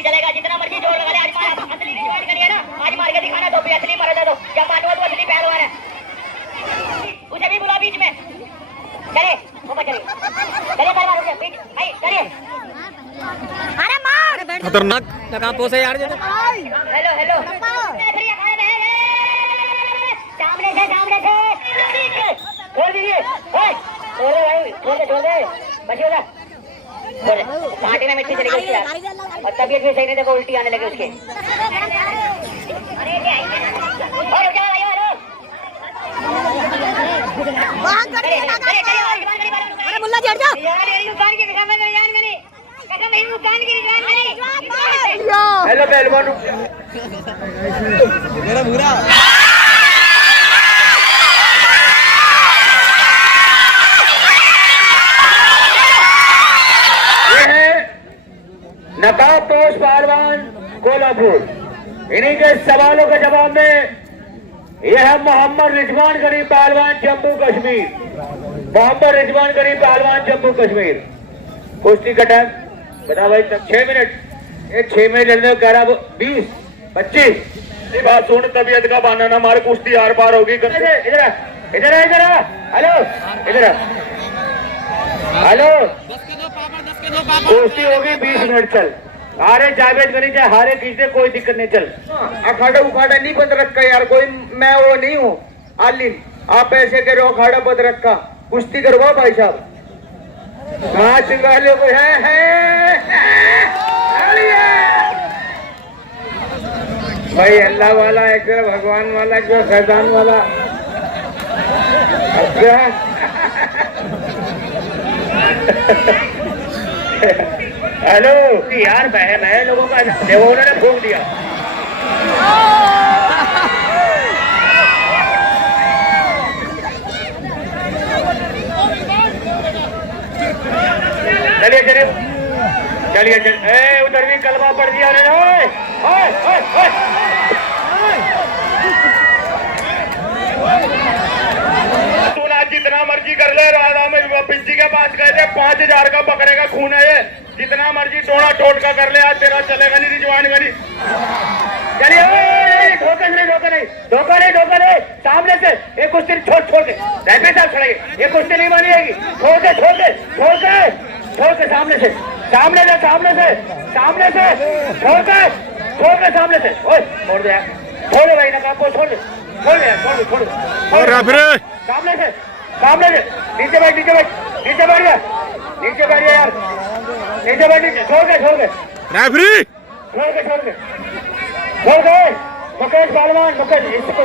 नहीं चलेगा, जितना मर्जी जोर लगा ले। आज असली रिजवान करिए ना, आज मार के दिखाना तो भी असली मर दे दो। क्या मानो तो असली पहलवान है, उसे भी बुला बीच में। चले ऊपर चलिए, चलिए पहलवान उसे बीच भाई चलिए। अरे मार खतरनाक नकाब पोस है यार। हेलो हेलो सामने से छोड़ दीजिए। ओए छोड़ दे बचिए ना। पार्टी में मिट्टी चली गई यार, और तबीयत भी सही नहीं, देखो उल्टी आने लगे उसके। अरे मुल्ला झड़ जा। हेलो पहलवान मेरा बुरा नकाबपोश पहलवान कोल्हापुर। इन्हीं के सवालों के जवाब में यह है मोहम्मद रिजवान गनी पहलवान जम्मू कश्मीर। मोहम्मद रिजवान गनी पहलवान जम्मू कश्मीर। कुश्ती का टाइम बता भाई, 6 मिनट। ये 6 मिनट चलने 11 20 25। बात सुन, तबीयत का बहाना ना मार, कुश्ती आर पार होगी। इधर इधर हेलो इधर हेलो। कुश्ती होगी 20 मिनट। चल हारे जावेद गनी चाहे हारे खींचते, कोई दिक्कत नहीं। चल अखाड़ा उखाड़ा नहीं बंद रखा यार कोई, मैं वो नहीं हूँ आलिम। आप ऐसे करो अखाड़ा बंद रखा, कुश्ती करवाओ भाई साहब। नाच वाले को है भाई, अल्लाह वाला एक भगवान वाला, एक शैतान वाला। अच्छा हेलो यार, मैं लोगों का उन्होंने फूंक दिया। चलिए उधर भी कलमा पड़ दिया तू ना जितना मर्जी कर ले। राधा में पिंची के पास गए थे, 5000 का बकरे का खून है ये। जितना मर्जी टोड़ा टोटका कर ले, आज तेरा चलेगा नहीं रिजवान गनी। चलिए धोखा नहीं। सामने से एक कुश्ती छोड़ के रैपे साहब खड़े, ये कुश्ती नहीं मानिएगी। छोड़ के सामने से सामने से ओए छोड़ दे भाई, नकाब को छोड़ दे। सामने से नीचे बैठ यार, नीचे बैठ। छोड़ के मुकेश पहलवान, इसको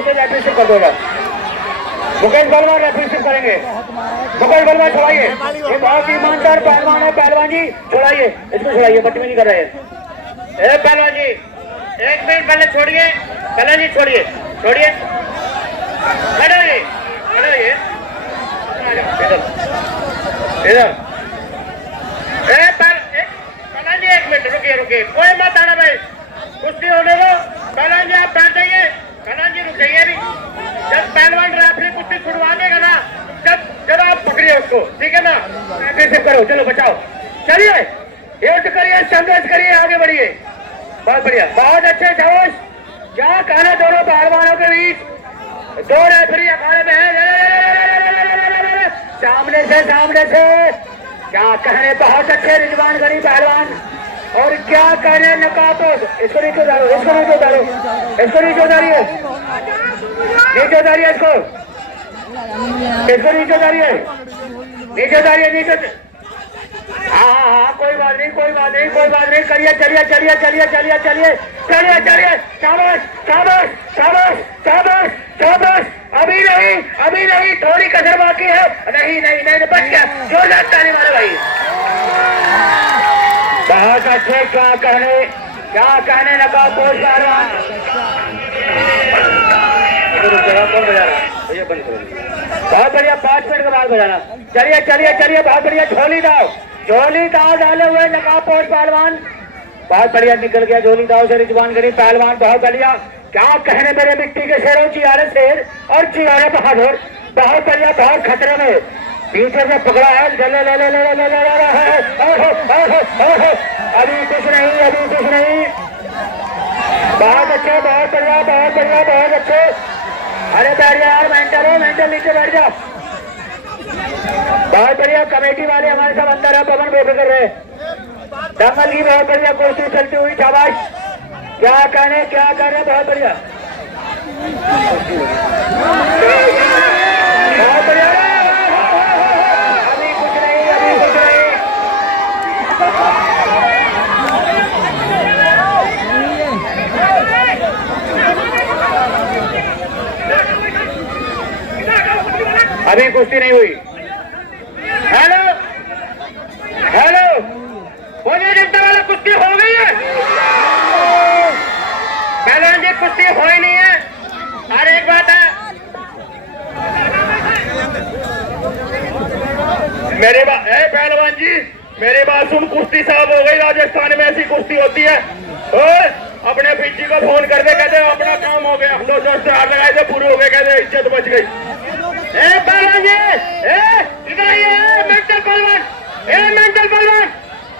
रेफरी कर दो यार। मुकेश पहलवान रेफरी करेंगे। मुकेश पहलवान छोड़ाइए, ये बहुत ईमानदार पहलवान है। पहलवान जी छोड़ाइए, इसको छोड़ाइए, बदतमीजी कर रहे हैं। पहलवान जी 1 मिनट पहले छोड़िए। पहलवान जी छोड़िए इधर। पहलवान जी 1 मिनट रुकिए, कोई मत आना भाई, कुश्ती होने दो। पहलवान जी आप बैठ जाइए, पहलवान जी रुक जाइए अभी। जब पहलवान रेफरी कुश्ती छुड़वा देगा ना, जब आप पकड़िए उसको, ठीक है ना। रेफरी करो, चलो बचाओ, चलिए युद्ध करिए, संघर्ष करिए, आगे बढ़िए। बहुत बढ़िया, बहुत अच्छे शाबाश। क्या कहना दोनों पहलवानों के बीच, 2 रेफरी अखाड़े में है। सामने से क्या कहने, बहुत अच्छे रिजवान गनी पहलवान। और क्या कहने नकाबपोश, इसको नीचे उतारिए, नीचे उतारिए। हाँ कोई बात नहीं। करिए शाबाश। अभी नहीं, थोड़ी कसर बाकी है। नहीं बच गया, जोरदार ताली मारे भाई। बहुत अच्छे, क्या कहने नकाबपोश पहलवान। बहुत बढ़िया, 5 मिनट के बाद बजाना। चलिए बहुत बढ़िया। झोली दाव डाले हुए नकाबपोश पहलवान, बहुत बढ़िया निकल गया झोली दाव से रिजवान गनी पहलवान। बहुत बढ़िया, क्या कहने मेरे मिट्टी के शेरों, चियारे शेर और चियारे बहादुर। बहुत बढ़िया, बहुत खतरे में पीछे से पकड़ा है। अभी कुछ नहीं। बहुत बढ़िया, बहुत अच्छे। अरे बैठ जा यार, मेंटल हो, मेंटल नीचे बैठ जा। बहुत बढ़िया, कमेटी वाले हमारे साथ अंदर है, पवन बेफिक्र कर रहे। दंगल की बहुत बढ़िया कुश्ती चलती हुई, शाबाश। क्या कहने, क्या कर रहे, बहुत बढ़िया, बहुत बढ़िया। अभी कुछ नहीं, अभी कुछ नहीं। अभी कुश्ती नहीं हुई। हेलो हेलो, बोलिए जनता वाला, कुश्ती हो गई है? पहलवान जी कुश्ती हो ही नहीं है। और एक बात है, पहलवान जी मेरी बात सुन, कुश्ती साहब हो गई। राजस्थान में ऐसी कुश्ती होती है। अपने पीछे को फोन कर दे, कहते अपना काम हो गया, 2 हाथ लगाए थे, पूरे हो गए, कहते इज्जत बच गई। पहलवान जी इधर आइए, मेंटल पहलवान, मेंटल पहलवान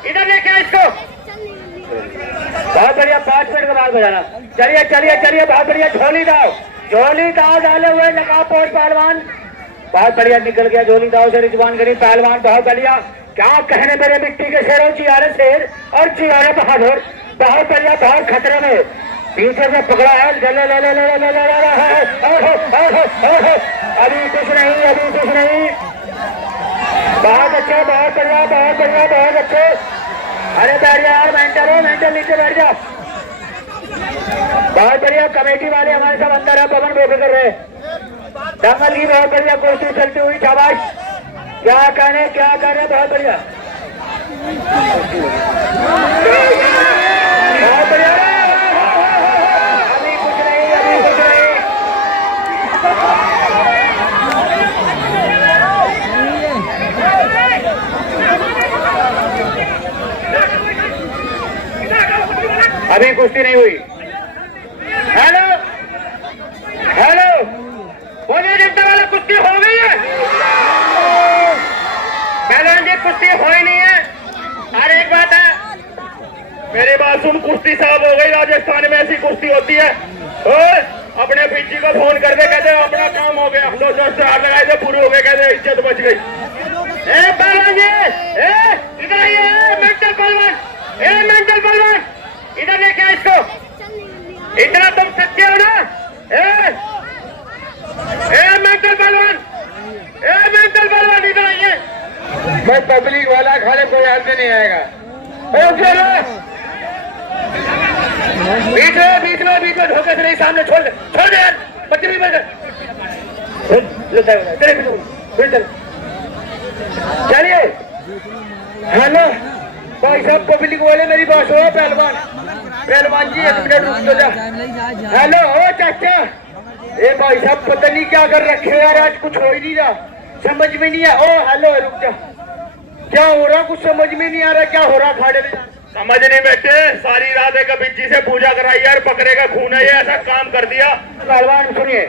इधर लेके आए इसको। बहुत बढ़िया, 5 मिनट के बाद बजाना। चलिए चलिए चलिए, बहुत बढ़िया। झोली दाव डाले हुए नकाबपोश पहलवान, बहुत बढ़िया निकल गया झोली दाव से रिजवान गरीब पहलवान, बहुत बढ़िया। क्या कहने मेरे मिट्टी के शेरों, चियारे शेर और चियारे बहादुर, बहुत बढ़िया, बहुत खतरे में। पीछे से पकड़ा है, अभी कुछ नहीं, अभी कुछ नहीं। बहुत अच्छे, बहुत बढ़िया, बहुत बढ़िया, बहुत अच्छे। अरे बैठ जा यार, मेंटल हो, मेंटल नीचे बैठ जा। बहुत बढ़िया, कमेटी वाले हमारे साथ अंदर है, पवन बेफिक्र कर रहे। दंगल की बहुत बढ़िया कुश्ती चलती हुई, शाबाश। क्या कहने, क्या कर रहे, बहुत बढ़िया, बहुत बढ़िया। अभी कुछ नहीं, अभी कुछ नहीं। अभी कुश्ती नहीं हुई। हेलो हेलो, बोलिए जनता वाला, कुश्ती हो गई है? पहलवान जी कुश्ती हो ही नहीं है। और एक बात है, मेरी बात सुन, कुश्ती साहब हो गई। राजस्थान में ऐसी कुश्ती होती है। अपने पीछे को फोन कर दे, कहते अपना काम हो गया, 2 हाथ लगाए थे, पूरे हो गए, कहते इज्जत बच गई। पहलवान जी इधर आइए, मेंटल पहलवान, मेंटल पहलवान इधर लेके आए इसको। इतना तुम सच्चे हो ना? मेंटल पहलवान, मेंटल पहलवान इधर आइए। मैं पब्लिक वाला, खाने कोई हाथ में नहीं आएगा। बीच में धोखे से नहीं, सामने छोड़ दे, छोड़ दे यार, बच्चे भी चलिए चलिए। हेलो भाई साहब, पब्लिक वाले मेरी बात हो। पहलवान जी 1 मिनट रुक जा। हेलो ओ चाचा, भाई साहब पता नहीं क्या कर रखे यार, आज कुछ हो ही नहीं रहा, समझ में नहीं है। ओ हेलो, रुक जा, क्या हो रहा, कुछ समझ में नहीं आ रहा, क्या हो रहा खाड़े में? समझ नहीं बैठे, सारी रात एक बिज्जी से पूजा कराई यार, बकरे का खून है ये, ऐसा काम कर दिया। पहलवान सुनिए,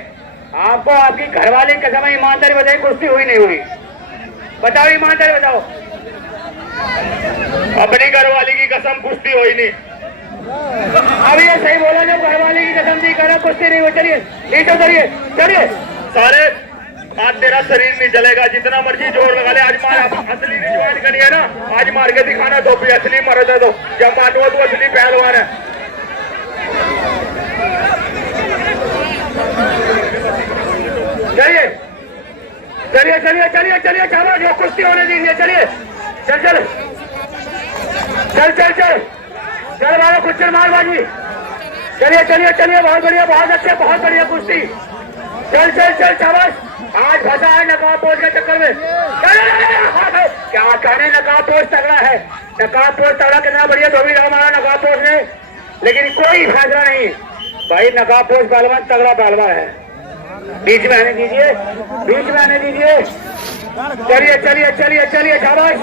आपको आपकी घरवाली कसम, ईमानदारी बताइए, कुश्ती हुई नहीं हुई? बताओ, ईमानदारी बताओ। अपनी घरवाली की कसम, कुश्ती हुई नहीं। अभी ये सही बोला, जब घरवाली की कसम दी करा, कुश्ती नहीं हुई। चलिए नीचे उतरिए, चलिए। सारे आज तेरा शरीर नहीं चलेगा, जितना मर्जी जोर लगा ले। आज मार, असली रिजवान गनी है ना, आज मार के दिखाना, तो भी असली मर्द है। तो जब मानो तो असली पहलवान है। चलिए चलिए चलिए चलिए चलिए, चलो जो कुश्ती होने दीजिए। चलिए चल चल चल चल चल चल मारो, कुछ मार बाजी। चलिए चलिए चलिए, बहुत बढ़िया, बहुत अच्छे, बहुत बढ़िया कुश्ती। चल चल चल, शाबाश। आज फंसा है नकाबपोश के चक्कर में। क्या कहने, नकाबपोश तगड़ा है, नकाबपोश तगड़ा, कितना बढ़िया धोबी लगा मारा नकाबपोश ने, लेकिन कोई फायदा नहीं भाई। नकाबपोश पहलवान तगड़ा पहलवान है। बीच में आने दीजिए, बीच में आने दीजिए। चलिए चलिए चलिए चलिए, शाबाश।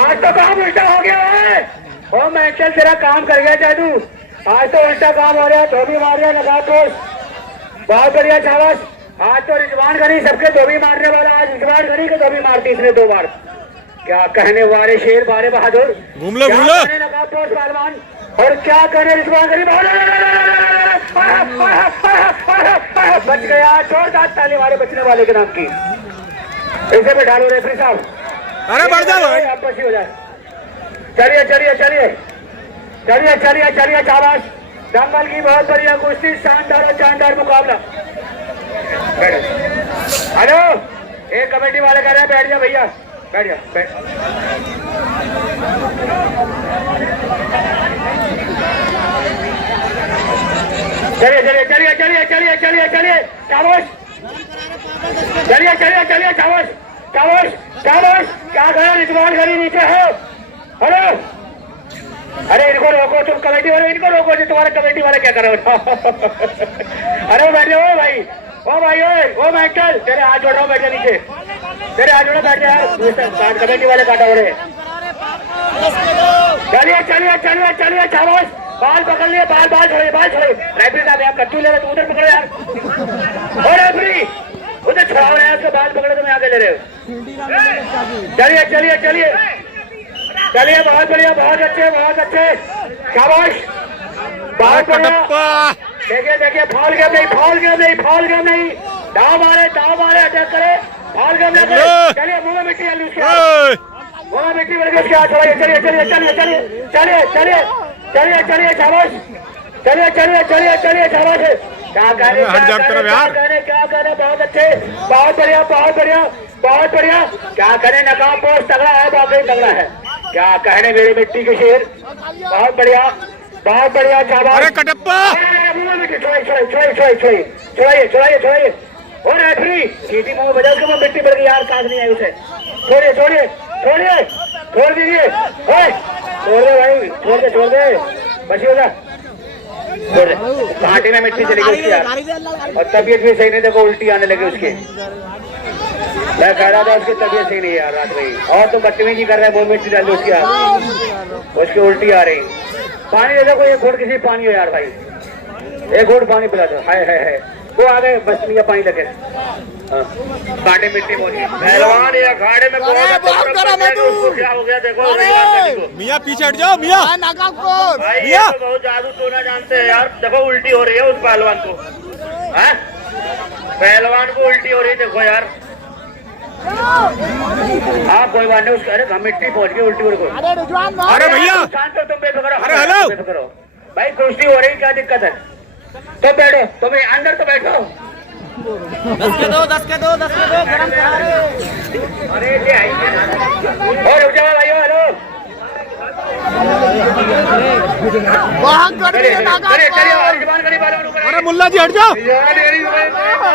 आज तो काम उल्टा हो गया है। ओ मेंटल, तेरा काम कर गया जादू, आज तो उल्टा काम हो रहा है, धोबी मार रहा है नकाबपोश। बहुत बढ़िया, शाबाश। आज तो रिजवान गनी सबके धोबी मारने वाला, आज रिजवान गनी को धोबी मारती इसने 2 बार। क्या कहने वाले शेर, बारे बहादुर, घूम लो नकाबपोश पहलवान, और क्या कहने रिजवान गनी। बच गया, जोरदार ताली मारे बचने वाले के नाम की। इसे भी ढालो रेफरी साहब। अरे बढ़ जाओ, आपस ही हो जाए। चलिए चलिए चलिए चलिए चलिए चलिए, शाबाश। दंगल की बहुत बढ़िया कुश्ती, शानदार और शानदार मुकाबला। हेलो, एक कमेटी वाले कह रहे हैं बैठ जा भैया, बैठ जा, बैठ। चलिए चलिए चलिए चलिए चलिए चलिए चलिए, शाबाश। चलिए चलिए चलिए, शाबाश शाबाश शाबाश। क्या करो, रिजवान गनी नीचे है। हेलो, अरे इनको रोको, तुम कमेटी वाले इनको रोको, जो तुम्हारे कमेटी वाले क्या करो। अरे बैठ जाओ भाई, ओ भाई, ओ माइकल, तेरे हाथ जोड़ रहा हूँ, बैठ जा नीचे, तेरे हाथ जोड़ो, बैठ जा यार। कमेटी वाले काटा हो रहे। चलिए चलिए चलिए चलिए, शाबाश। बाल पकड़ लिए, बाल बाल छोड़िए, बाल छोड़िए। रेफरी साहब आप कट्टू ले रहे, तो उधर पकड़ो यार। ओ रेफरी, उधर छुड़ाओ यार, उसके बाल पकड़े तो मैं आगे ले रहे हो। चलिए चलिए चलिए चलिए, बहुत बढ़िया, बहुत अच्छे, बहुत अच्छे, शाबाश, बहुत बढ़िया। देखिए देखिए, फॉल गेम नहीं, फॉल गेम नहीं, फॉल गेम नहीं। दाव मारे, अटैक करे, फॉल गेम ना करे। चलिए, मुंह में मिट्टी डाली उसके, मुंह में मिट्टी डाली उसके हाथ छोड़िए। चलिए चलिए चलिए चलिए चलिए चलिए चलिए चलिए, शाबाश। चलिए चलिए चलिए चलिए, शाबाश। क्या कहने, क्या कहने, बहुत अच्छे, बहुत बढ़िया, बहुत बढ़िया, बहुत बढ़िया। क्या कहने, नकाम पोस्ट तगड़ा है, बाकी तगड़ा है। क्या कहने मेरी मिट्टी के शेर, बहुत बढ़िया, बहुत बढ़िया, शाबाश। अरे कटप्पा, छोड़िए। और रेफरी सीटी मुंह बजा के, वो मिट्टी पड़ गई यार, सांस नहीं आई उसे। छोड़िए छोड़िए छोड़िए, छोड़ दीजिए, छोड़ दे भाई, छोड़ दे, बची हो जा। कांटे में मिट्टी चली गई उसकी यार, और तबीयत भी सही नहीं, देखो उल्टी आने लगी उसकी। मैं कह रहा था उसकी तबीयत सही नहीं यार रात में, और तो बदतमीजी कर रहा है, वो मिट्टी डाल दो उसकी यार, उसकी उल्टी आ रही। पानी दे दो कोई, एक घोट किसी पानी हो यार भाई, एक घोट पानी पिला दो। है वो आ गए, बस नहीं पानी लगे। कांटे मिट्टी मोड़ी पहलवान, ये अखाड़े में क्या हो गया देखो। मियाँ पीछे हट जाओ, मियाँ भाई, ये तो बहुत जादू टोना जानते हैं यार। देखो उल्टी हो रही है उस पहलवान को, पहलवान को उल्टी हो रही है, देखो यार। हाँ कोई बात नहीं, उसका, अरे मिट्टी पहुंच गई, उल्टी हो रही। अरे भैया शांत हो, तुम बेफिक्र हो। अरे हेलो, बेफिक्र हो भाई, कुश्ती हो रही, क्या दिक्कत है? तो बैठो, तुम्हें अंदर तो बैठो। 10 के दो गरम करा रहे। अरे ये आई है ना, और रुक जाओ भाइयों, हेलो। अरे मुल्ला जी हट जाओ।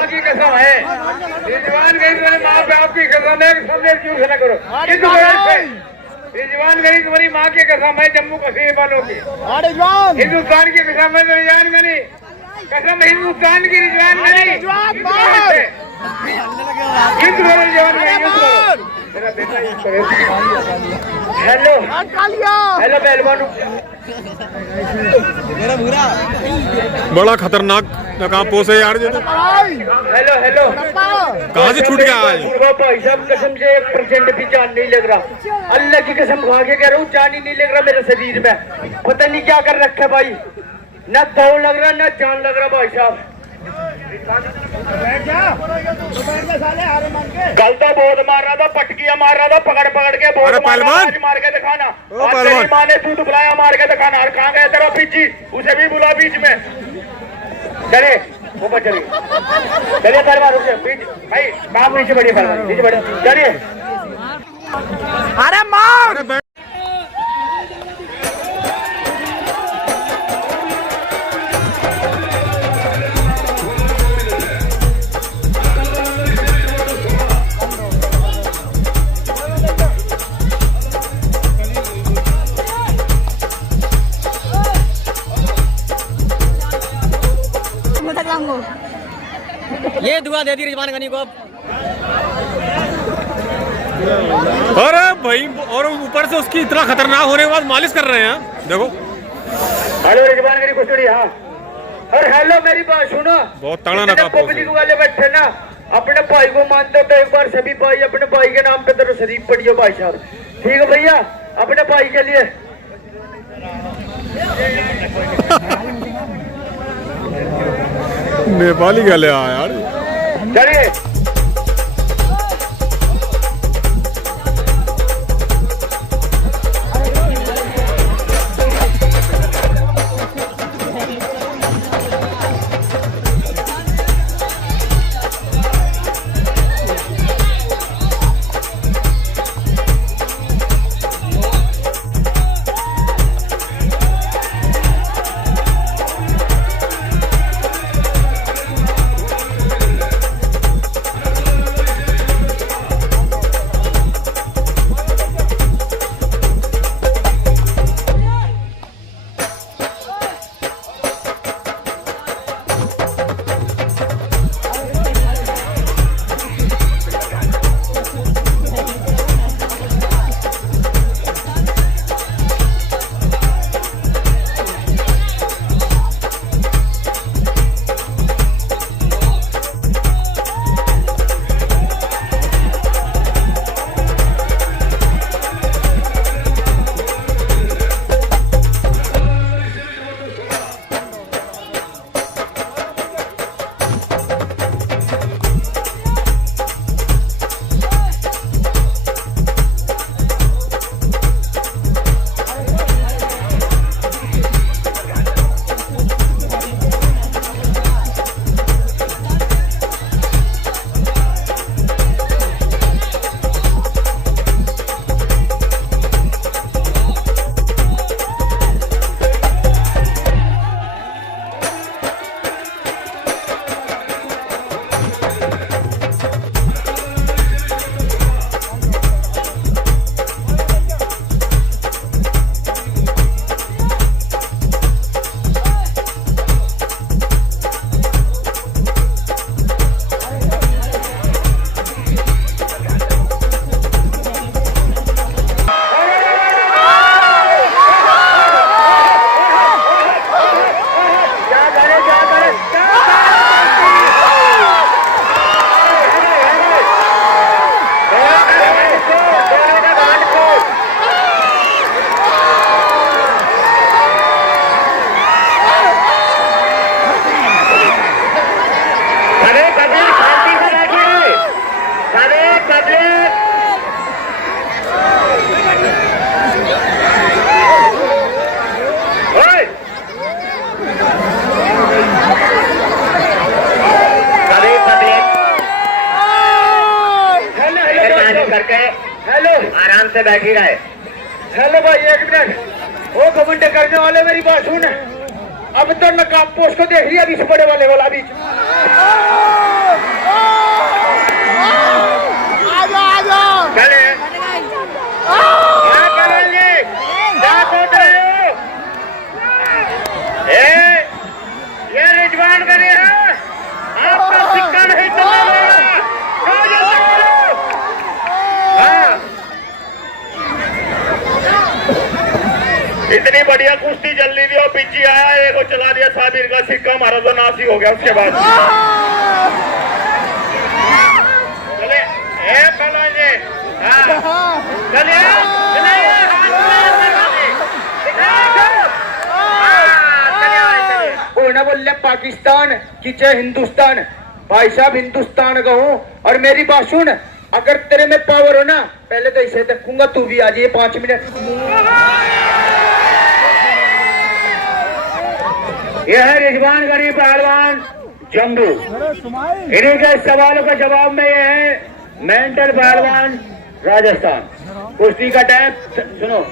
की कसम है, रिजवान गई तुम्हारे माँ बाप की कसम है, सबने क्यों से न करो। रिजवान गई तुम्हारी माँ की कसम है, जम्मू कश्मीर वालों की, हिंदुस्तान की कसम है, रिजवान गनी कसम, हिंदुस्तान की रिजवान गनी, हेलो हेलो पहलवान, बड़ा खतरनाक नकाम पोस है यार ये तो। हेलो हेलो, कहाँ से छूट गया आज? भाई साहब कसम से 1% भी जान नहीं लग रहा, अल्लाह की कसम खा के कह रहा हूँ, जान ही नहीं लग रहा मेरे शरीर में, पता नहीं क्या कर रखा है भाई, न दौड़ लग रहा न जान लग रहा भाई साहब। गलता बहुत मार रहा था, पटकिया मार रहा था, पकड़ के बहुत मार के दिखाना, माँ ने दूध बुलाया, मार के दिखाना। और कहाँ गया तेरा पिची, उसे भी बुला बीच में। चले ऊपर चलिए, चलिए पहलवान रुकिए, बीच भाई, बाप नीचे बढ़िए, पहलवान नीचे बढ़िए, चलिए। अरे मार, ये दुआ दे दी रिजवान गनी को। अरे भाई, और ऊपर से उसकी इतना खतरनाक होने के बाद मालिश कर रहे हैं, देखो। हेलो रिजवान गनी कुश्ती, हाँ। और हेलो मेरी बात सुनो, बहुत तगड़ा नकाम पब्लिक वाले बैठे ना, अपने भाई को मानते हो तो एक बार सभी भाई अपने भाई के नाम पे तो शरीफ पढ़ियो भाई साहब, ठीक है भैया, अपने भाई के लिए। नेपाली गले यार। चलिए आराम से बैठी रहे। हेलो भाई एक मिनट, वो घमंड करने वाले मेरी बात सुन। अब तो नकाब पोस्ट को देख लिया अभी बड़े वाले वाला बीच। चले क्या करेंगे, क्या सोच रहे हो? ये रिजवान करे है, आपका सिक्का नहीं चलेगा। इतनी बढ़िया कुश्ती चल रही थी और पिछी आया, एक को चला दिया साबिर का सिक्का, हमारा तो नासी हो गया उसके बाद। चले ना बोल पाकिस्तान की जय हिंदुस्तान। भाई साहब हिंदुस्तान का हूँ और मेरी बात सुन, अगर तेरे में पावर हो ना, पहले तो इसे देखूंगा, तू भी आ जाइए 5 मिनट। यह है रिजवान गनी पहलवान जम्बू। इन्हीं के सवालों का जवाब में ये है मेंटल पहलवान राजस्थान। कुश्ती का टाइम सुनो,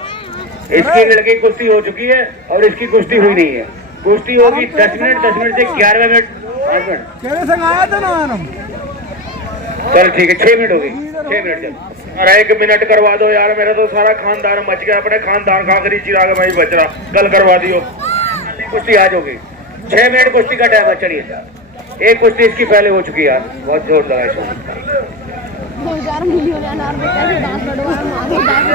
इसकी लड़की कुश्ती हो चुकी है और इसकी कुश्ती हुई नहीं है। कुश्ती होगी 10 मिनट, 10 मिनट से 11 मिनट, 5 मिनट। चल ठीक है, 6 मिनट हो गई, 6 मिनट चल। और 1 मिनट करवा दो यार, मेरा तो सारा खानदान मच गया, अपने खानदान का आखिरी चिराग भाई बच रहा, कल करवा दियो कुश्ती। आज होगी 6 मिनट कुश्ती का टाइम है। चलिए एक कुश्ती इसकी पहले हो चुकी है यार, बहुत जोर लगा इसको। 2000 मिलियन अनार बेटा के दांत बढ़वा मांगे दांत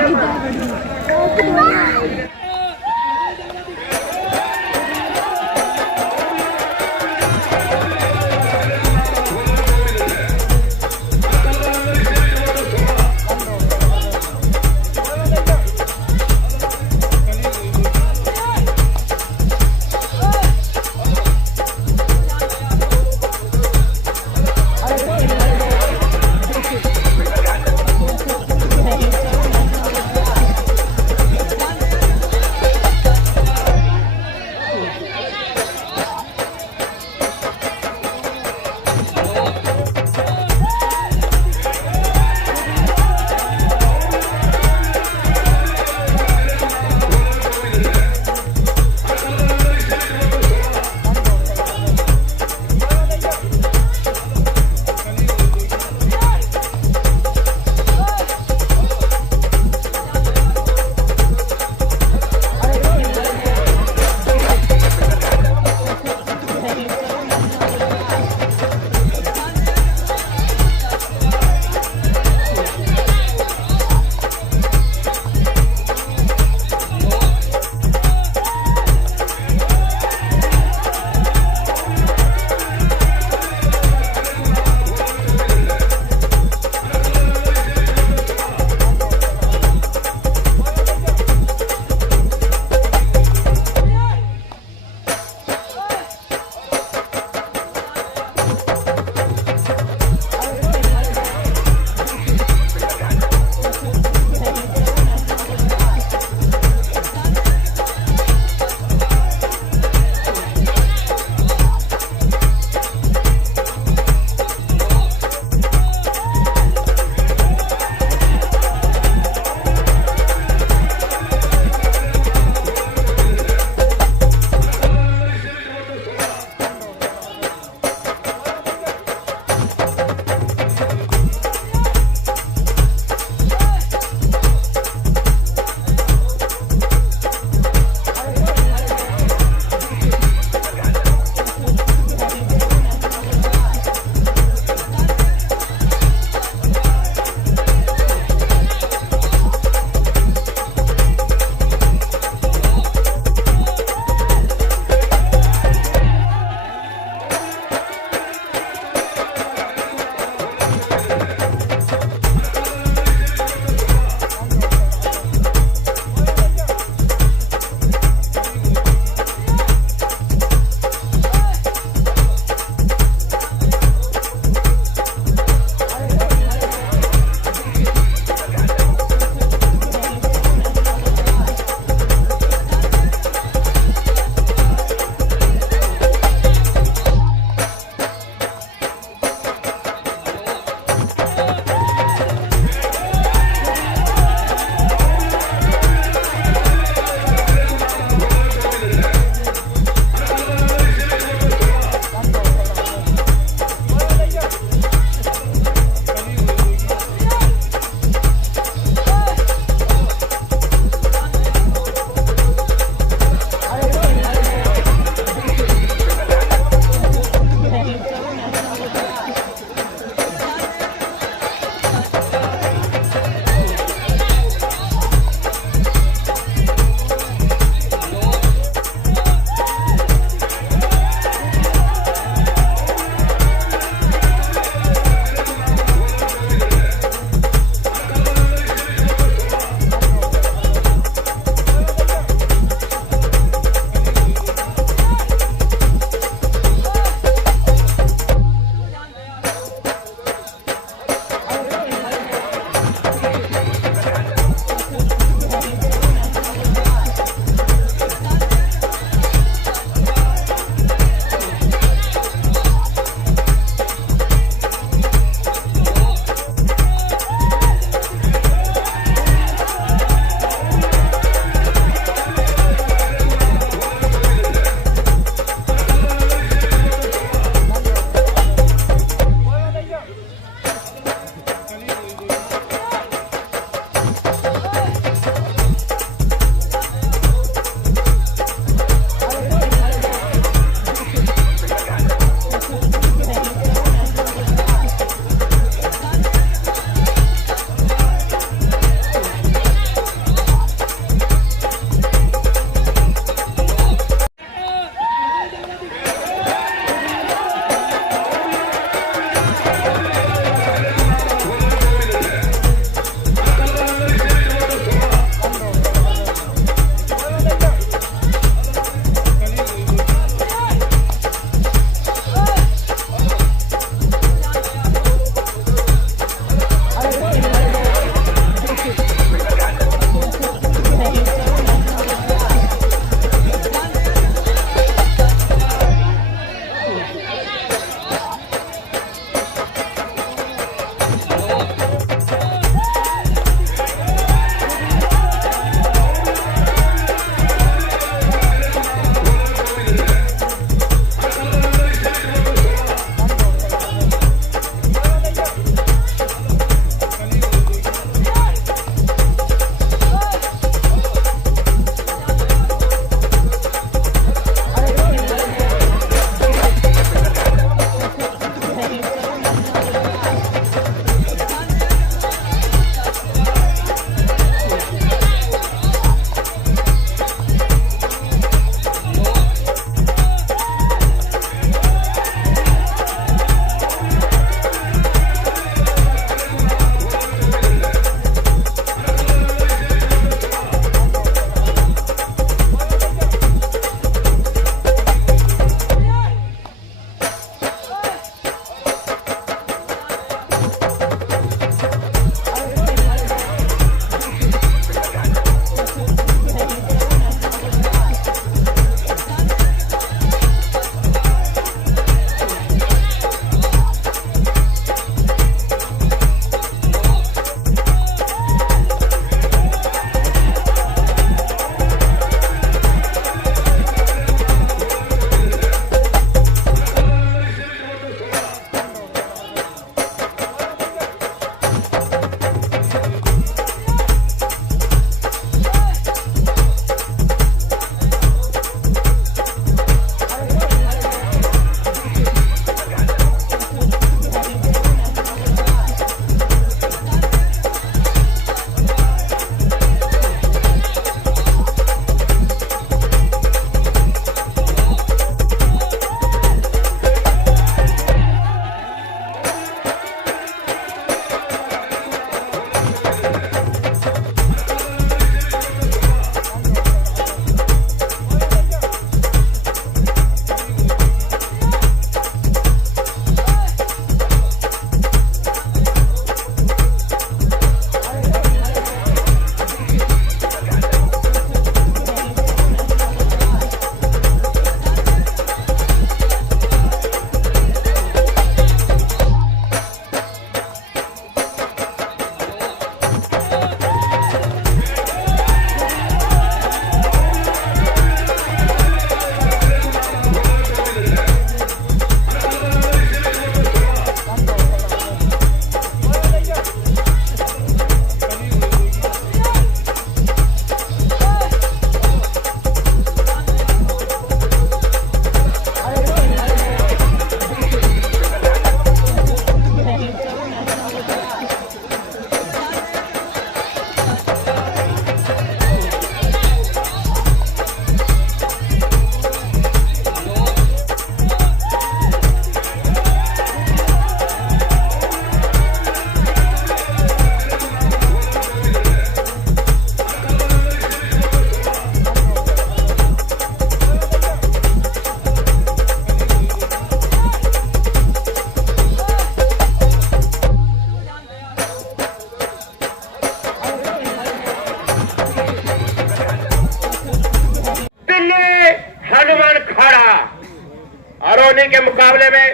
और उन्हीं के मुकाबले में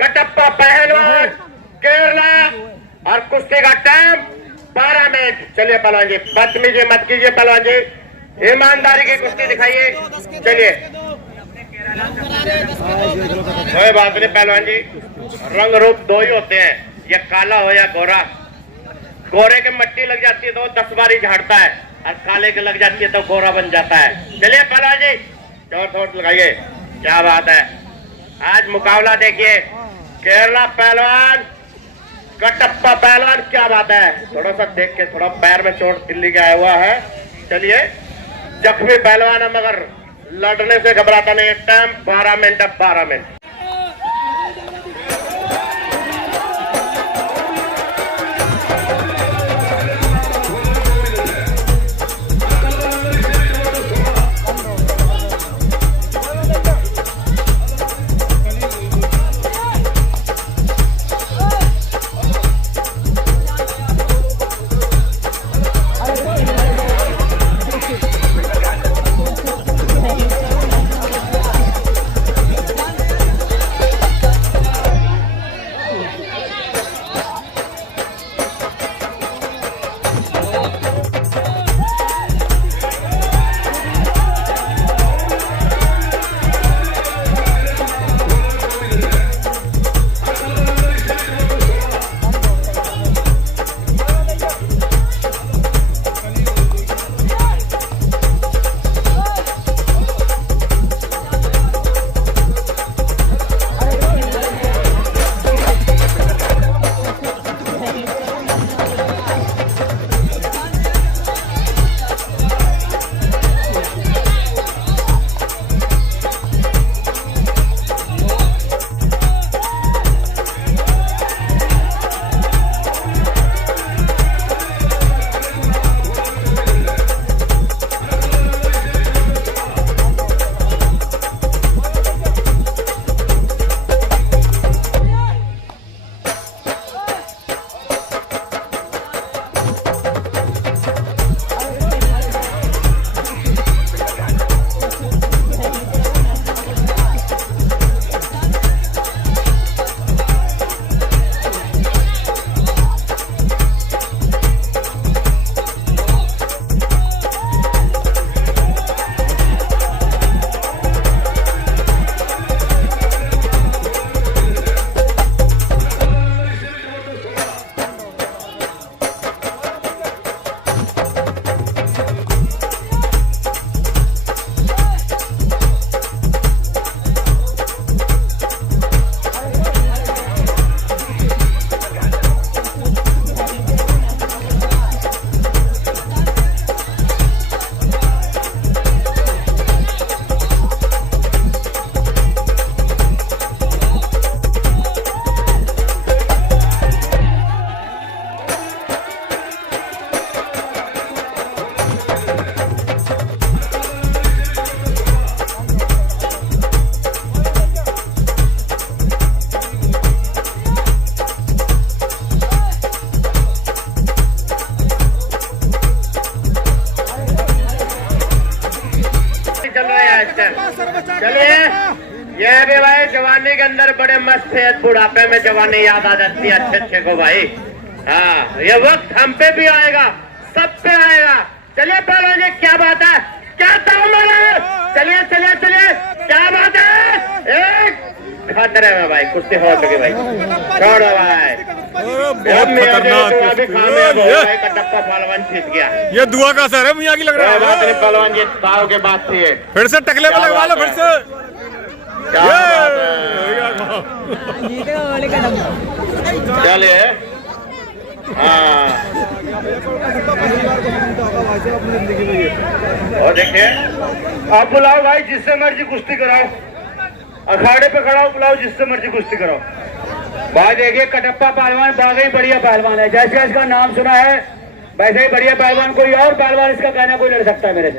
कटप्पा पहलवान केरला और कुश्ती का टाइम 12 मिनट। चलिए पहलवान जी, बदतमीजी मत कीजिए पहलवान जी, ईमानदारी की कुश्ती दिखाइए। चलिए कोई बात नहीं पहलवान जी, रंग रूप दो ही होते हैं, ये काला हो या गोरा। गोरे के मट्टी लग जाती है तो 10 बारी झाड़ता है, और काले के लग जाती है तो गोरा बन जाता है। चलिए पहलवान जी जोर शोर लगाइए, क्या बात है। आज मुकाबला देखिए, केरला पहलवान कटप्पा पहलवान, क्या बात है। थोड़ा सा देख के, थोड़ा पैर में चोट दिल्ली का आया हुआ है। चलिए जख्मी पहलवान है मगर लड़ने से घबराता नहीं। Time 12 minute, 12 minute. चलिए ये भी भाई जवानी के अंदर बड़े मस्त है, बुढ़ापे में जवानी याद आ जाती है अच्छे अच्छे को भाई। हाँ ये वक्त हम पे भी आएगा, सब पे आएगा। चलिए पहलवान जी क्या बात है, क्या ताउम्र है। चलिए चलिए चलिए क्या बात है, एक खतरे में भाई कुश्ती हो चुकी भाई, छोड़ो भाई। बहुत खतरनाक कटप्पा पहलवान जीत गया। ये दुआ का असर है मियां की लग रहा है। बात नहीं पहलवान जी, ताव के बात थी। फिर से टकले में लगवा लो फिर से। चलिए हाँ और देखिए आप बुलाओ भाई, जिससे मर्जी कुश्ती कराओ, अखाड़े पे खड़ाओ, बुलाओ जिससे मर्जी कुश्ती कराओ भाई। देखिए कटप्पा पहलवान वाकई बढ़िया पहलवान है, जैसे इसका नाम सुना है वैसे ही बढ़िया पहलवान। कोई और पहलवान इसका कहना कोई लड़ सकता है मेरे से।